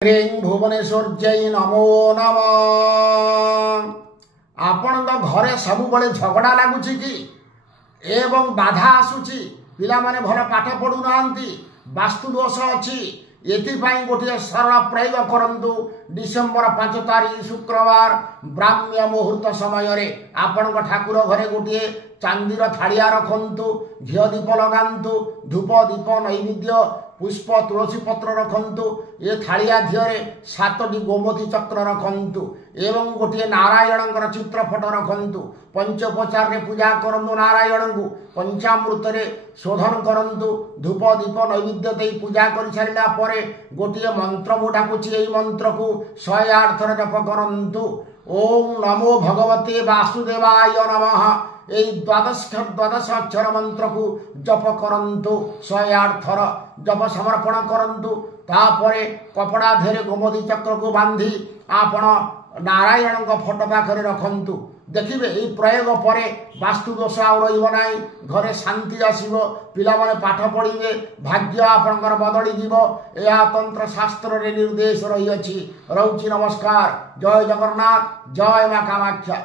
ह्रीं भुवनेश्वर्यै नमो नमः। आपण घरे सबुबले झगड़ा लगुच कि एवं बाधा आसुची पिला माने भल पाठ पढ़ु नांती वास्तु दोष अच्छी एथिपाई गोटे सरल प्रयोग करंतु डिसेम्बर 5 तारीख शुक्रवार ब्राह्म्य मुहूर्त समय रे आपण ठाकुर घरे गोटे चांदीर थालिया रखंतु घिओ दीप लगांतु धूप दीप नैवेद्य पुष्प तुलसी पत्र रखंतु ये थालिया धिरे 7टी गोमती चक्र रखंतु एवं गोटे नारायण चित्र फोटो रखंतु पंचोपचार रे पूजा करंतु नारायण को पंचामृत रे शोधन करंतु धूप दीप नैवेद्य दे पूजा कर सारा परे गोटे मंत्र मु डाकुची एई मंत्र को 108 थर जप करंतु ओम नमो भगवते वासुदेवाय नमः। এই द्वादश अक्षर मंत्र को जप करंतु 108 थर जप समर्पण करंतु तापरे कपड़ा धेरे गोमती चक्र को बांधी आपण नारायण को फोटो पाखरे रखंतु देखिबे এই प्रयोग परे वास्तु दोष आ रहिबो नाही घरे शांति आसीबो पिला माने पाठ पढिबे भाग्य आपनकर बदली दिबो एहा तंत्र शास्त्र रे निर्देश रही अछि। रहउची नमस्कार। जय जगन्नाथ। जय मां कामाख्या।